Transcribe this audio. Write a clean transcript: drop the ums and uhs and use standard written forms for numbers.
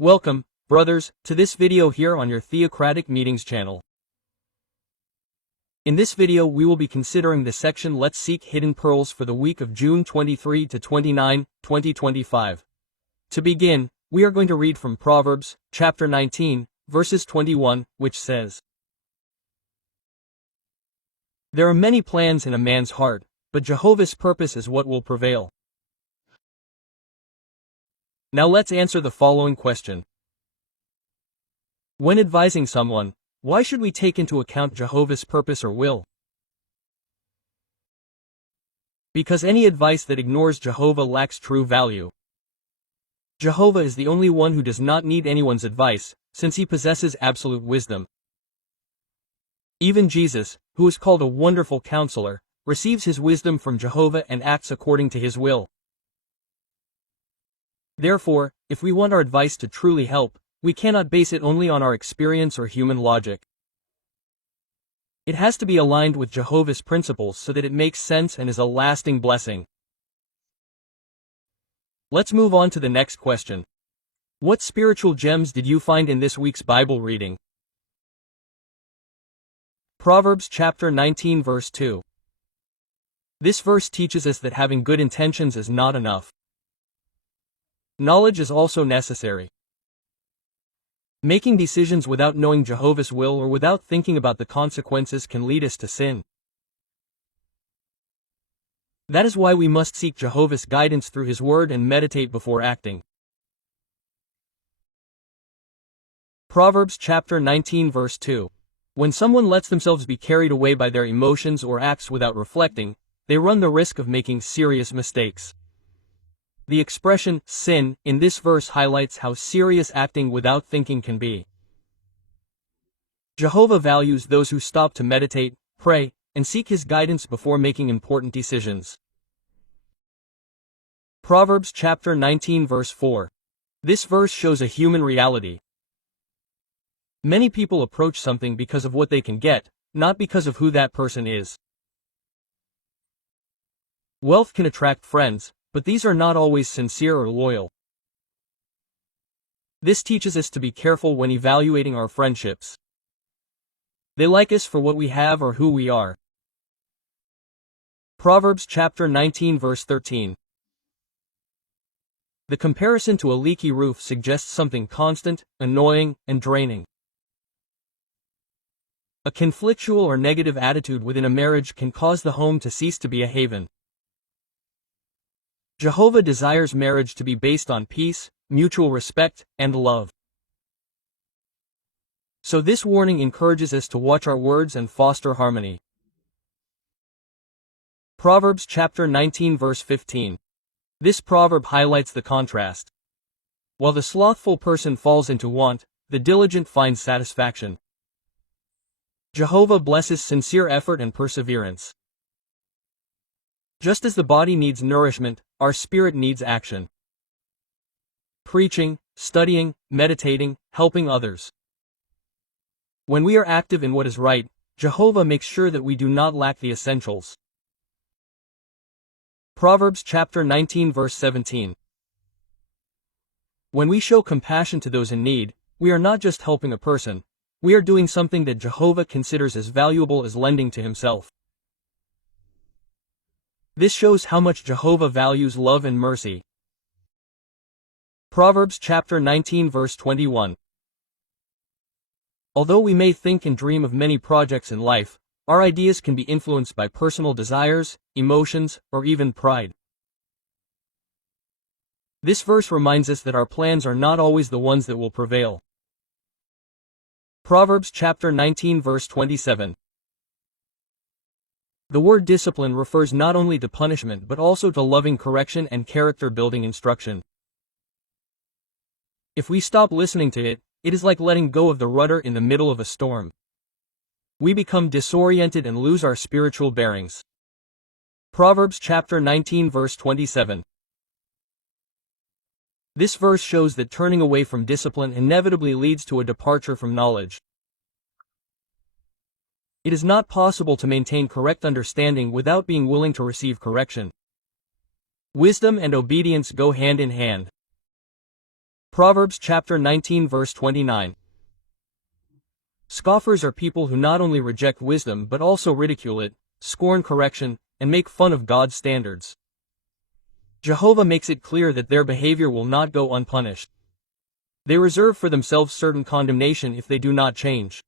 Welcome, brothers, to this video here on your Theocratic Meetings channel. In this video we will be considering the section Let's Seek Hidden Pearls for the week of June 23 to 29, 2025. To begin, we are going to read from Proverbs, chapter 19, verses 21, which says, "There are many plans in a man's heart, but Jehovah's purpose is what will prevail." Now let's answer the following question. When advising someone, why should we take into account Jehovah's purpose or will? Because any advice that ignores Jehovah lacks true value. Jehovah is the only one who does not need anyone's advice, since he possesses absolute wisdom. Even Jesus, who is called a wonderful counselor, receives his wisdom from Jehovah and acts according to his will. Therefore, if we want our advice to truly help, we cannot base it only on our experience or human logic. It has to be aligned with Jehovah's principles so that it makes sense and is a lasting blessing. Let's move on to the next question. What spiritual gems did you find in this week's Bible reading? Proverbs chapter 19 verse 2. This verse teaches us that having good intentions is not enough. Knowledge is also necessary. Making decisions without knowing Jehovah's will or without thinking about the consequences can lead us to sin. That is why we must seek Jehovah's guidance through his word and meditate before acting. Proverbs chapter 19 verse 2. When someone lets themselves be carried away by their emotions or acts without reflecting, they run the risk of making serious mistakes. The expression, sin, in this verse highlights how serious acting without thinking can be. Jehovah values those who stop to meditate, pray, and seek his guidance before making important decisions. Proverbs chapter 19 verse 4. This verse shows a human reality. Many people approach something because of what they can get, not because of who that person is. Wealth can attract friends, but these are not always sincere or loyal. This teaches us to be careful when evaluating our friendships. They like us for what we have or who we are. Proverbs chapter 19 verse 13. The comparison to a leaky roof suggests something constant, annoying, and draining. A conflictual or negative attitude within a marriage can cause the home to cease to be a haven. Jehovah desires marriage to be based on peace, mutual respect, and love. So this warning encourages us to watch our words and foster harmony. Proverbs chapter 19 verse 15. This proverb highlights the contrast. While the slothful person falls into want, the diligent finds satisfaction. Jehovah blesses sincere effort and perseverance. Just as the body needs nourishment, our spirit needs action. Preaching, studying, meditating, helping others. When we are active in what is right, Jehovah makes sure that we do not lack the essentials. Proverbs chapter 19 verse 17. When we show compassion to those in need, we are not just helping a person, we are doing something that Jehovah considers as valuable as lending to himself. This shows how much Jehovah values love and mercy. Proverbs chapter 19 verse 21. Although we may think and dream of many projects in life, our ideas can be influenced by personal desires, emotions, or even pride. This verse reminds us that our plans are not always the ones that will prevail. Proverbs chapter 19 verse 27. The word discipline refers not only to punishment but also to loving correction and character-building instruction. If we stop listening to it, it is like letting go of the rudder in the middle of a storm. We become disoriented and lose our spiritual bearings. Proverbs chapter 19 verse 27. This verse shows that turning away from discipline inevitably leads to a departure from knowledge. It is not possible to maintain correct understanding without being willing to receive correction. Wisdom and obedience go hand in hand. Proverbs chapter 19 verse 29. Scoffers are people who not only reject wisdom but also ridicule it, scorn correction, and make fun of God's standards. Jehovah makes it clear that their behavior will not go unpunished. They reserve for themselves certain condemnation if they do not change.